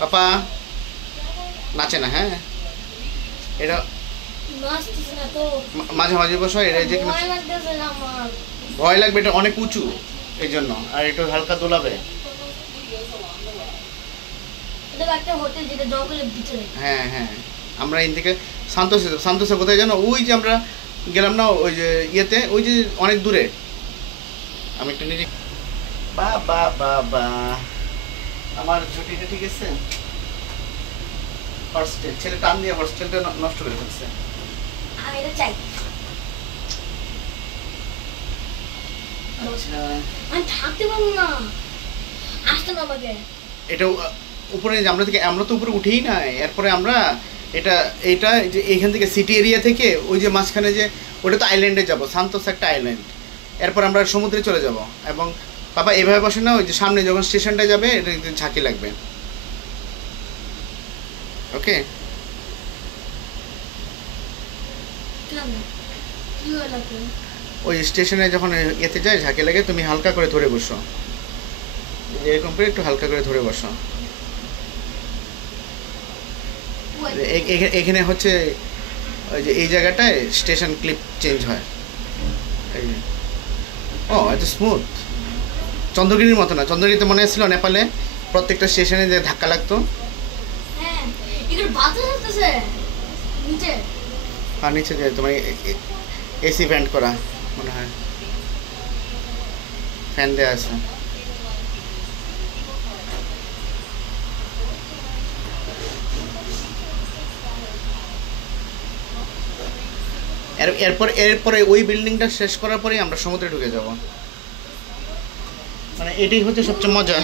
পাপা নাচে না, হ্যাঁ এটা মাঝে মাঝে বসো, এটা যে ভয় লাগবে, এটা অনেক উঁচু এই জন্য, আর একটু হালকা দোলাবে। হ্যাঁ হ্যাঁ, আমরা এখান থেকে সান্তোসে, সান্তোসে কোথায় জানো, ওই যে আমরা গেলাম না ওই যে ইয়েতে, ওই যে অনেক দূরে। আমি একটু নিজে বা বা বা বা আমার ছুটিটা ঠিক আছে। হস্টেল ছেলে টান দিয়ে হস্টেলটা নষ্ট করে ফেলছে। আমি এটা চাই। আচ্ছা আমি থাকতে পারবো না, আসতে না আমাকে। এটা উপরে আমরা তো উপরে উঠেই না, এরপরে আমরা এটা যে এইখান থেকে সিটি এরিয়া থেকে ওই যে মাঝখানে যে ওটা তো আইল্যান্ডে যাব, সান্তোস একটা আইল্যান্ড, এরপর আমরা সমুদ্রে চলে যাব। এবং বাবা এভাবে বসে না, ওই যে সামনে যখন স্টেশনটা যাবে এটা ঝাঁকি লাগবে। ওকে ওই স্টেশনে যখন এতে যায় ঝাঁকি লাগে, তুমি হালকা করে ধরে বসো, এরকম করে একটু হালকা করে ধরে বসো। এখানে হচ্ছে ওই যে এই জায়গাটায় স্টেশন ক্লিপ চেঞ্জ হয়। ও এত স্মুথ, চন্দ্রগিরির মতো না। চন্দ্রগিরিতে মনে ছিল নেপালে প্রত্যেকটা স্টেশনে যে ধাক্কা লাগতো। আর নিচে যে তোমার এসি ভেন্ট করা মনে হয়, ফ্যান দেওয়া আছে। এরপরে ওই বিল্ডিংটা শেষ করার পরেই আমরা সমুদ্রে ঢুকে যাব। মানে এটাই হচ্ছে সবচেয়ে মজা।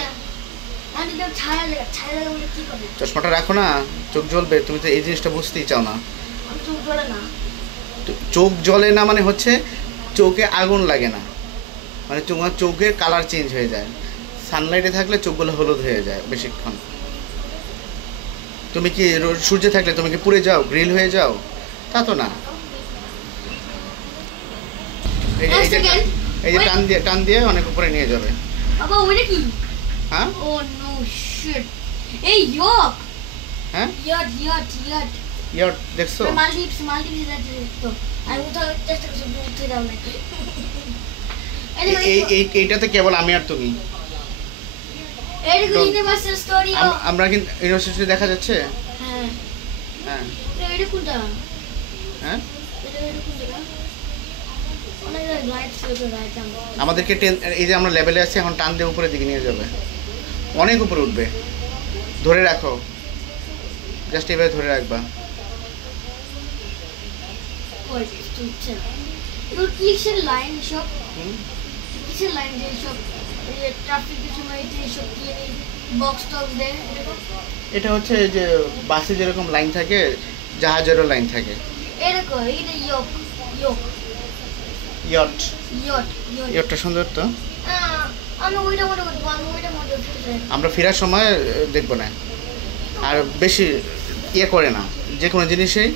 চশমাটা রাখো না, চোখ জ্বলবে। তুমি তো এই জিনিসটা বুঝতেই চাও না। চোখ জ্বলে না মানে হচ্ছে চোখে আগুন লাগে না, মানে তোমার চোখের কালার চেঞ্জ হয়ে যায়। সানলাইটে থাকলে চোখগুলো হলুদ হয়ে যায় বেশিক্ষণ। তুমি কি সূর্যে থাকলে তুমি কি পুড়ে যাও, গ্রিল হয়ে যাও? তা তো না। এই যে টান দিয়ে অনেক উপরে নিয়ে যাবে। বাবা ওইটা কি? হ্যাঁ ও নো শিট, এই ইয়ক। হ্যাঁ ইয়ট ইয়ট ইয়ট ইয়ট দেখছো? মালদ্বীপস যাচ্ছে তো। আর উঠা চেষ্টা করছি, উঠতে দাও নাকি? এইটাতে কেবল আমি আর তুমি। এটা ইউনিভার্সাল স্টোরি। আমরা কি ইউনিভার্সিটি দেখা যাচ্ছে? হ্যাঁ হ্যাঁ। এটা কোনটা? হ্যাঁ এটা কোনটা? অনেক লাইটস লাইট আমাদেরকে এই যে আমরা লেভেলে আছি এখন, টান দিয়ে উপরের দিকে নিয়ে যাবে, অনেক উপরে উঠবে। ধরে রাখো, জাস্ট এভাবে ধরে রাখবা। এগুলো কিসের লাইন সব? কিসের লাইন যে সব ট্রাফিকের সময় সব কি বক্স টক্স দেয়? এটা হচ্ছে যে বাসে যেরকম লাইন থাকে, জাহাজেরও লাইন থাকে এরকম। এটা ইয়ক ইয়ক ইয়ট ইয়ট ইয়টটা সুন্দর তো। আমি ওইটা মনে করবো, আমি ওইটা মনে করতে। আমরা ফেরার সময় দেখবো না, আর বেশি ইয়ে করে না। যে কোনো জিনিসেই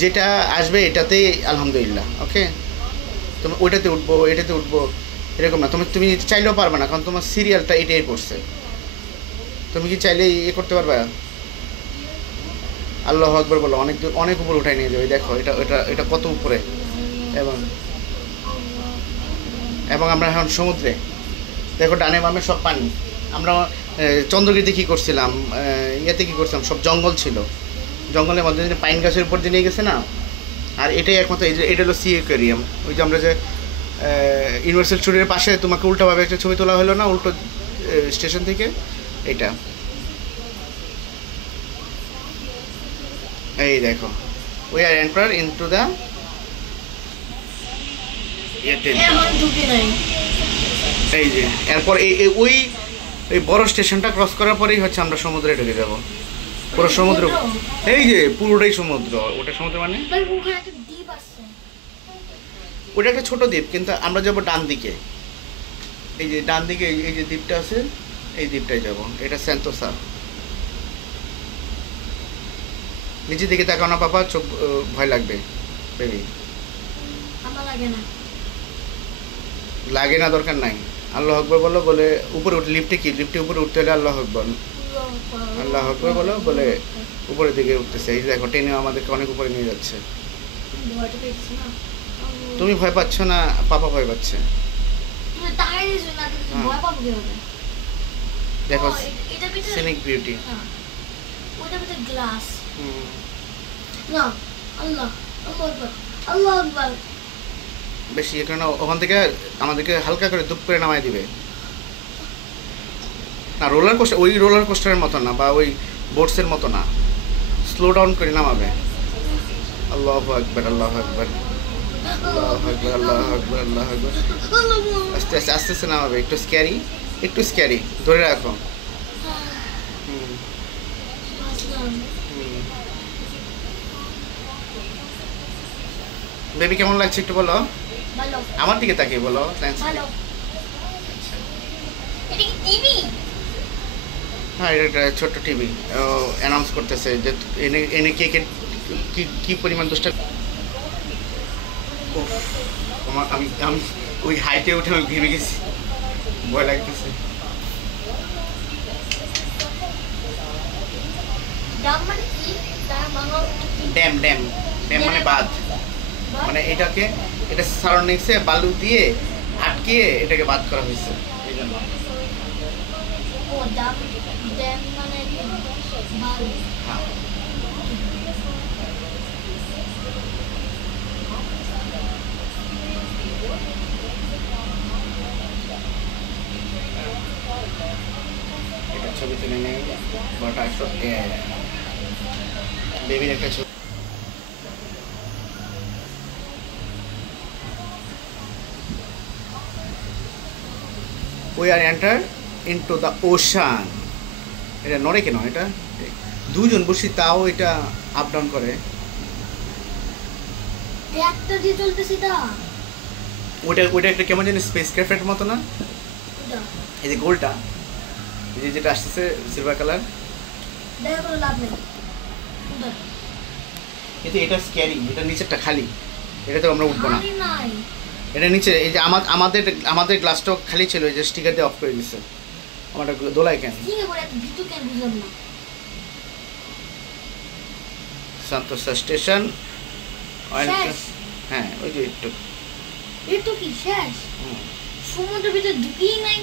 যেটা আসবে এটাতেই আলহামদুলিল্লাহ। ওকে, তুমি ওইটাতে উঠবো এটাতে উঠবো এরকম না। তুমি চাইলেও পারবে না, কারণ তোমার সিরিয়ালটা এটাই পড়ছে। তুমি কি চাইলে ইয়ে করতে পারবে? আল্লাহু আকবার বলো, অনেক দূর, অনেক উপরে উঠাই নিয়ে যাবে। দেখো এটা এটা এটা কত উপরে। এবং আমরা এখন সমুদ্রে, দেখো ডানে বামে সব পানি। আমরা চন্দ্রগিরিতে কী করছিলাম, ইয়েতে কী করছিলাম, সব জঙ্গল ছিল। জঙ্গলের মধ্যে পাইন গাছের উপর দিয়ে নিয়ে গেছে না। আর এটাই একমাত্র, এই যে এটা হলো সি অ্যাকোয়ারিয়াম। ওই যে আমরা যে ইউনিভার্সাল স্টুডিওর পাশে তোমাকে উল্টোভাবে একটা ছবি তোলা হলো না, উল্টো স্টেশন থেকে, এটা। এই দেখো, we are enter into the এই যে এরপর ওই বড় স্টেশনটা ক্রস করার পরেই হচ্ছে আমরা সমুদ্রে ঢুকে যাব। পুরো সমুদ্র, এই যে পুরোটাই সমুদ্র। ওটা সমুদ্র মানে ওটা একটা ছোট দ্বীপ, কিন্তু আমরা যাব ডান দিকে। এই যে ডান দিকে এই যে দ্বীপটা আছে, এই দ্বীপটায় যাব। এটা সেন্তোসা। নিচের দিকে তাকাও না পাপা, চোখ ভয় লাগবে বেবি। লাগে না, দরকার নাই। আল্লাহ আকবর বলো, বলে উপরে উঠে লিফটে কি, লিফটে উপরে উঠতে হলে আল্লাহ আকবর। আল্লাহ আকবার বলো, বলে উপরের দিকে উঠতেছে। এই যে দেখো টেনে আমাদেরকে অনেক উপরে নিয়ে যাচ্ছে। ভয়টা পেয়েছি না। তুমি ভয় পাচ্ছ না, পাপা ভয় পাচ্ছে। তুমি তাকাই দিয়েছো না, তুমি হ্যাঁ। ভয় পাবো কিভাবে? দেখো এটা ভিতরে সিনিক বিউটি। হ্যাঁ, ওইটা ভিতরে গ্লাস না। আল্লাহ আল্লাহ আকবার, আল্লাহ আকবার। বেশি এ কারণে ওখান থেকে আমাদেরকে হালকা করে দুপ করে নামাই দিবে না। রোলার কোস্টার, ওই রোলার কোস্টারের মতো না, বা ওই বোটসের মতো না, স্লো ডাউন করে নামাবে। আল্লাহু আকবার, আল্লাহু আকবার, আল্লাহু আকবার, আল্লাহু আকবার, আল্লাহু আকবার। আস্তে আস্তে আস্তে আস্তে নামাবে। একটু স্ক্যারি, একটু স্ক্যারি, ধরে রাখো। হুম, হুম। বেবি কেমন লাগছে একটু বলো, ভালো আমার দিকে তাকিয়ে বলো। ভালো। এটা কি টিভি? হ্যাঁ, এটা একটা ছোট্ট টিভি। অ্যানাউন্স করতেছে যে এনে এনে কে কে কি কি পরিমাণ দুষ্টা। উফ, আমি আমি ওই হাইটে উঠে আমি ঘেমে গেছি, ভয় লাগতেছে। ডাম মানে কি? তার মানে ড্যাম, ড্যাম, ড্যাম মানে বাঁধ। মানে এটাকে, এটা সারাউন্ডিংসে বালু দিয়ে আটকিয়ে এটাকে বাঁধ করা হয়েছে, এই জন্য। ও ডাম, ড্যাম মানে ভালো। হ্যাঁ, এটা ছবি তুলে নেই, বড়টা একটু বেবির একটা ছবি। We are entered into the ocean. এটা নড়ে কেন? এটা দুজন বসি তাও এটা আপ ডাউন করে। একটা দিয়ে চলতেছি তা ওটা ওটা একটা কেমন জানি স্পেস ক্রাফটের মতো না? ওটা এই যে গোলটা, এই যে যেটা আসতেছে সিলভার কালার, দেখা করে লাভ নেই। ওটা কিন্তু এটা স্ক্যারি। এটা নিচেরটা খালি, এটাতে আমরা উঠবো না। খালি নাই। এটা নিচে, এই যে আমাদের আমাদের গ্লাসটাও খালি ছিল, এই যে স্টিকার দিয়ে অফ করে দিছে। আমারটা দোলাই কেন? ঠিক আছে, এত ভিতর কেন বুঝলাম না। Sentosa station. শেষ? হ্যাঁ, ওই যে একটু। এর তো কি শেষ? সমুদ্রের ভিতরে ঢুকিয়ে নাই।